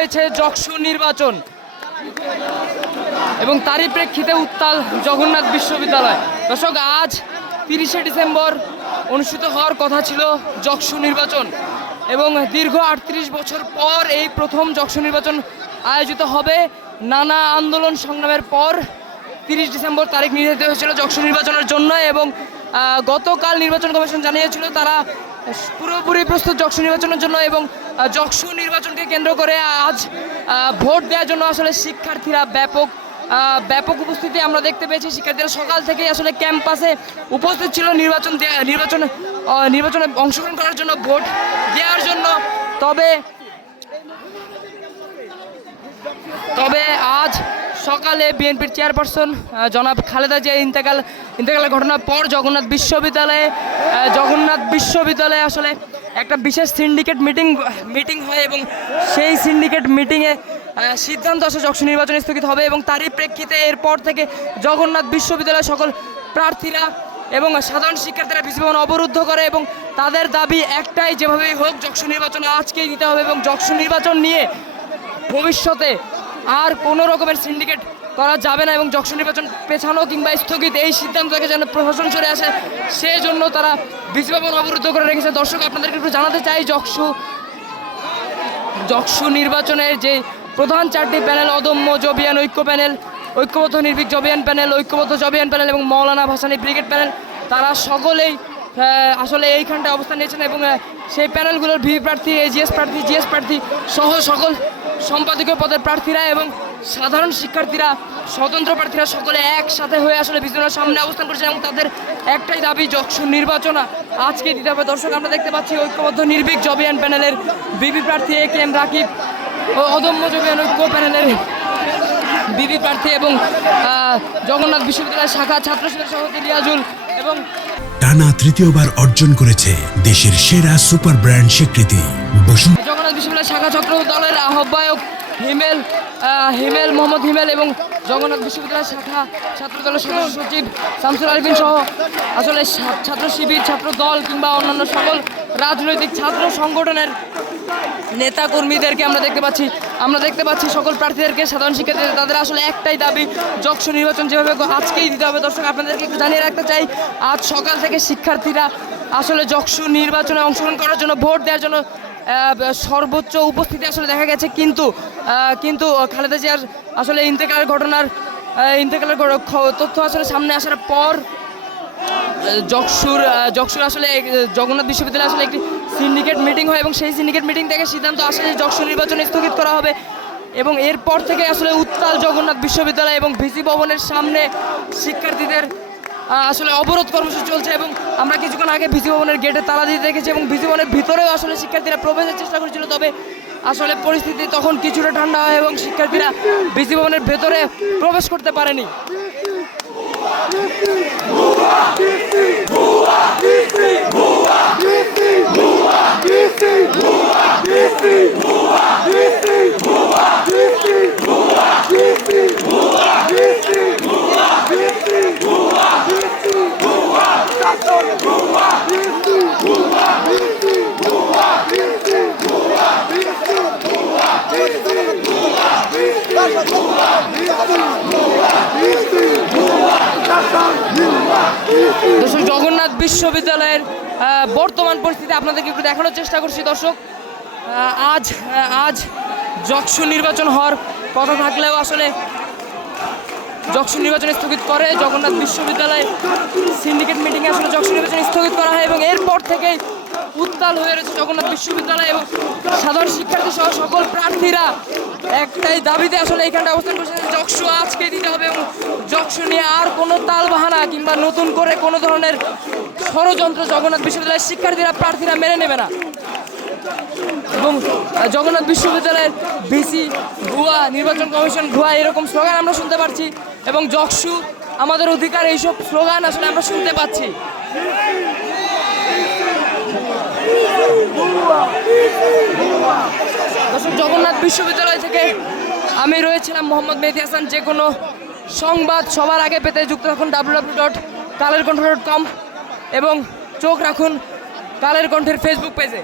হয়েছে যকসু নির্বাচন এবং তারই প্রেক্ষিতে উত্তাল জগন্নাথ বিশ্ববিদ্যালয়। দর্শক, আজ 30শে ডিসেম্বর অনুষ্ঠিত হওয়ার কথা ছিল যকসু নির্বাচন এবং দীর্ঘ 38 বছর পর এই প্রথম যকসু নির্বাচন আয়োজিত হবে। নানা আন্দোলন সংগ্রামের পর 30 ডিসেম্বর তারিখ নির্ধারিত হয়েছিল যকসু নির্বাচনের জন্য এবং গতকাল নির্বাচন কমিশন জানিয়েছিল তারা পুরোপুরি প্রস্তুত যকসু নির্বাচনের জন্য এবং যকসু নির্বাচনকে কেন্দ্র করে আজ ভোট দেওয়ার জন্য আসলে শিক্ষার্থীরা ব্যাপক উপস্থিতি আমরা দেখতে পেয়েছি। শিক্ষার্থীরা সকাল থেকেই আসলে ক্যাম্পাসে উপস্থিত ছিল নির্বাচনে অংশগ্রহণ করার জন্য, ভোট দেওয়ার জন্য। তবে আজ সকালে বিএনপির চেয়ারপারসন জনাব খালেদা জিয়া ইন্তেকালের ঘটনার পর জগন্নাথ বিশ্ববিদ্যালয়ে আসলে একটা বিশেষ সিন্ডিকেট মিটিং হয় এবং সেই সিন্ডিকেট মিটিংয়ে সিদ্ধান্ত আসে যকসু নির্বাচন স্থগিত হবে এবং তারই প্রেক্ষিতে এরপর থেকে জগন্নাথ বিশ্ববিদ্যালয়ের সকল প্রার্থীরা এবং সাধারণ শিক্ষার্থীরা ভিসি ভবন অবরুদ্ধ করে এবং তাদের দাবি একটাই, যেভাবেই হোক যকসু নির্বাচন আজকেই দিতে হবে এবং যকসু নির্বাচন নিয়ে ভবিষ্যতে আর কোনো রকমের সিন্ডিকেট করা যাবে না এবং যকসু নির্বাচন পেছানো কিংবা স্থগিত এই সিদ্ধান্ত থেকে যেন প্রশাসন সরে আসে সেই জন্য তারা ভিসি ভবন অবরুদ্ধ করে রেখেছে। দর্শক, আপনাদেরকে একটু জানাতে চাই যকসু নির্বাচনের যে প্রধান 4টি প্যানেল, অদম্য জবিয়ান ঐক্য প্যানেল, ঐক্যবদ্ধ নির্ভীক জবিয়ান প্যানেল, ঐক্যবদ্ধ জবিয়ান প্যানেল এবং মৌলানা ভাসানী ব্রিগেড প্যানেল, তারা সকলেই আসলে এইখানটায় অবস্থান নিয়েছেন এবং সেই প্যানেলগুলোর ভিভি প্রার্থী, জিএস প্রার্থী সহ সকল সম্পাদকীয় পদের প্রার্থীরা এবং সাধারণ শিক্ষার্থীরা, স্বতন্ত্র প্রার্থীরা সকলে একসাথে হয়ে আসলে বিশ্ববিদ্যালয়ের সামনে অবস্থান করেছেন এবং তাদের একটাই দাবি, যকসু নির্বাচন আজকে দিতে হবে। দর্শক, আমরা দেখতে পাচ্ছি ঐক্যবদ্ধ নির্ভীক জবিয়ান প্যানেলের ভিভি প্রার্থী AKM রাকিব ও অদম্য জবিয়ান ঐক্য প্যানেলের ভিভি প্রার্থী এবং জগন্নাথ বিশ্ববিদ্যালয়ের শাখা ছাত্র শিবির সভাপতি রিয়াজুল এবং টানা তৃতীয়বার অর্জন করেছে দেশের সেরা সুপার ব্র্যান্ড স্বীকৃতি জগন্নাথ বিশ্ববিদ্যালয়ের শাখা ছাত্র দলের আহ্বায়ক মোহাম্মদ হিমেল এবং জগন্নাথ বিশ্ববিদ্যালয়ের শাখা ছাত্র দলের সদস্য সচিব শামসুল আরিফিন সহ আসলে ছাত্র শিবির, ছাত্র দল কিংবা অন্যান্য সকল রাজনৈতিক ছাত্র সংগঠনের নেতা কর্মীদেরকে আমরা দেখতে পাচ্ছি সকল প্রার্থীদেরকে, সাধারণ শিক্ষার্থীদের, তাদের আসলে একটাই দাবি, যকসু নির্বাচন যেভাবে আজকেই দিতে হবে। দর্শক, আপনাদেরকে একটু জানিয়ে রাখতে চাই, আজ সকাল থেকে শিক্ষার্থীরা আসলে যকসু নির্বাচনে অংশগ্রহণ করার জন্য, ভোট দেওয়ার জন্য সর্বোচ্চ উপস্থিতি আসলে দেখা গেছে, কিন্তু খালেদা জিয়ার আসলে ইন্তেকালের তথ্য আসলে সামনে আসার পর যকসুর আসলে জগন্নাথ বিশ্ববিদ্যালয়ে আসলে একটি সিন্ডিকেট মিটিং হয় এবং সেই সিন্ডিকেট মিটিং থেকে সিদ্ধান্ত আসে যে যকসু নির্বাচন স্থগিত করা হবে এবং এরপর থেকে আসলে উত্তাল জগন্নাথ বিশ্ববিদ্যালয় এবং ভিসি ভবনের সামনে শিক্ষার্থীদের আসলে অবরোধ কর্মসূচি চলছে এবং আমরা কিছুক্ষণ আগে ভিসি ভবনের গেটে তালা দিতে দেখেছি এবং ভিসি ভবনের ভিতরেও আসলে শিক্ষার্থীরা প্রবেশের চেষ্টা করেছিল, তবে আসলে পরিস্থিতি তখন কিছুটা ঠান্ডা হয় এবং শিক্ষার্থীরা ভিসি ভবনের ভেতরে প্রবেশ করতে পারেনি। জগন্নাথ বিশ্ববিদ্যালয়ের বর্তমান পরিস্থিতি আপনাদেরকে একটু দেখানোর চেষ্টা করছি। দর্শক, আজ যকসু নির্বাচন হওয়ার কথা থাকলেও আসলে যকসু নির্বাচন স্থগিত করে জগন্নাথ বিশ্ববিদ্যালয় সিন্ডিকেট মিটিংয়ে আসলে যকসু নির্বাচন স্থগিত করা হয় এবং এরপর থেকেই উত্তাল হয়ে রয়েছে জগন্নাথ বিশ্ববিদ্যালয় এবং সাধারণ শিক্ষার্থী সহ সকল প্রার্থীরা একটাই দাবিতে আসলে এইখানটা অবস্থান করছে, যকসু আজকে দিতে হবে এবং যকসু নিয়ে আর কোনো তালবাহানা কিংবা নতুন করে কোনো ধরনের ষড়যন্ত্র জগন্নাথ বিশ্ববিদ্যালয়ের শিক্ষার্থীরা, প্রার্থীরা মেনে নেবে না এবং জগন্নাথ বিশ্ববিদ্যালয়ের ভিসি ভুয়া, নির্বাচন কমিশন ভুয়া, এরকম স্লোগান আমরা শুনতে পাচ্ছি এবং যকসু আমাদের অধিকার, এইসব স্লোগান আসলে আমরা শুনতে পাচ্ছি। দর্শক, জগন্নাথ বিশ্ববিদ্যালয় থেকে আমি রয়েছিলাম মোহাম্মদ মেহেদী হাসান। যে কোনো সংবাদ সবার আগে পেতে যুক্ত থাকুন www.কালেরকণ্ঠ.com এবং চোখ রাখুন কালের কণ্ঠের ফেসবুক পেজে।